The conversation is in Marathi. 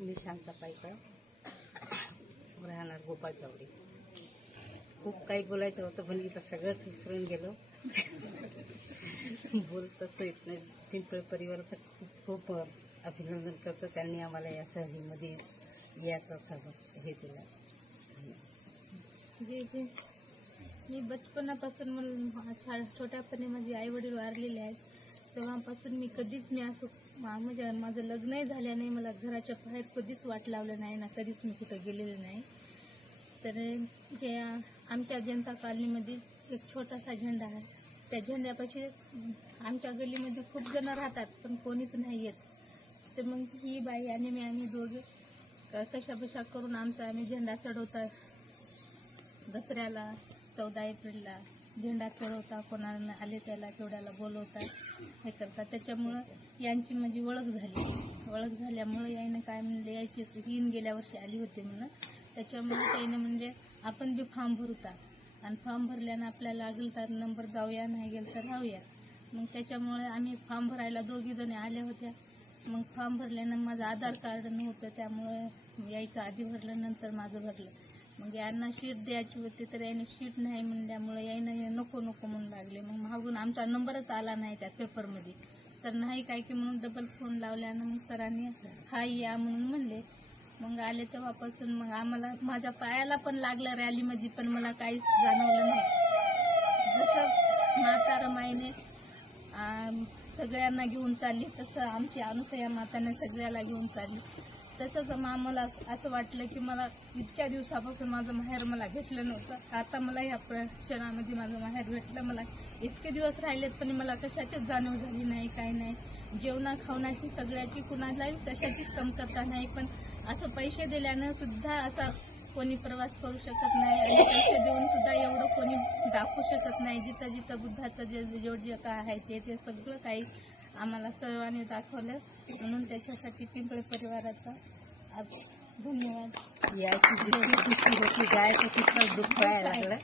मी शांता पायकर, राहणार गोपाळ चौडी. खूप काही बोलायचं होतं पण इथं सगळंच विसरून गेलो. बोलतच येत नाही. पिंपळे परिवाराचं खूप खूप अभिनंदन करतो. त्यांनी आम्हाला या सहलीमध्ये याचं हे दिलं. जी मी बचपनापासून मला छोट्यापणी माझे आई वडील वारलेले आहेत. तेव्हापासून मी कधीच मी असं म्हणजे माझं लग्नही झालं नाही, मला घराच्या बाहेर कधीच वाट लावलं नाही ना, कधीच मी कुठं गेलेले नाही. तर जे आमच्या जनता कॉलनीमध्ये एक छोटासा झेंडा आहे, त्या झेंड्यापाशी आमच्या गल्लीमध्ये खूप जण राहतात पण कोणीच नाही येत. तर मग ही बाई आणि आम्ही दोघं कशाबशा करून आम्ही झेंडा चढवता. दसऱ्याला 14 एप्रिलला झेंडा चढवता, कोणाला आले त्याला तेवढ्याला बोलवता, हे करतात. त्याच्यामुळं यांची माझी ओळख झाल्यामुळं यायनं काय म्हणले यायची हीन गेल्या वर्षी आली होती म्हणून. त्याच्यामुळे त्याने म्हणजे आपण बी फॉर्म भरूता आणि फॉर्म भरल्यानं आपल्याला लागेल तर नंबर जाऊया, नाही गेलं तर राहूया. मग त्याच्यामुळे आम्ही फॉर्म भरायला 2 जणी आल्या होत्या. मग फॉर्म भरल्यानं माझं आधार कार्ड नव्हतं, त्यामुळं यायचं आधी भरलं, नंतर माझं भरलं. मग यांना शीट द्यायची होती तर याने शीट नाही म्हणल्यामुळे यानं नको म्हणून लागले. मग मागून आमचा नंबरच आला नाही त्या पेपरमध्ये. तर नाही काय की म्हणून डबल फोन लावल्यानं मग सरांनी हाय या म्हणून म्हणले. मग आले तेव्हापासून मग आम्हाला माझ्या पायाला पण लागलं रॅलीमध्ये, पण मला काहीच जाणवलं नाही. जसं माता रमाईने सगळ्यांना घेऊन चालली, तसं आमची अनुसया माताने सगळ्याला घेऊन चालली. तसंच मला असं वाटलं की मला इतक्या दिवसापासून माझं माहेर मला भेटलं नव्हतं. आता मला ह्या क्षणामध्ये माझं माहेर भेटलं. मला इतके दिवस राहिलेत पण मला कशाचीच जाणीव झाली नाही, काय नाही. जेवणा खावण्याची सगळ्याची कुणालाही कशाचीच कमतरता नाही. पण असं पैसे दिल्यानं सुद्धा असा कोणी प्रवास करू शकत नाही आणि पैसे देऊन सुद्धा एवढं कोणी दाखवू शकत नाही. जिथं जिथं बुद्धाचं जे काय आहे ते सगळं काही आम्हाला सर्वांनी दाखवलं. म्हणून त्याच्यासाठी पिंपळे परिवाराचा धन्यवाद. याची जी खुशी होती जायचं तिथं दुःख व्हायला लागलं.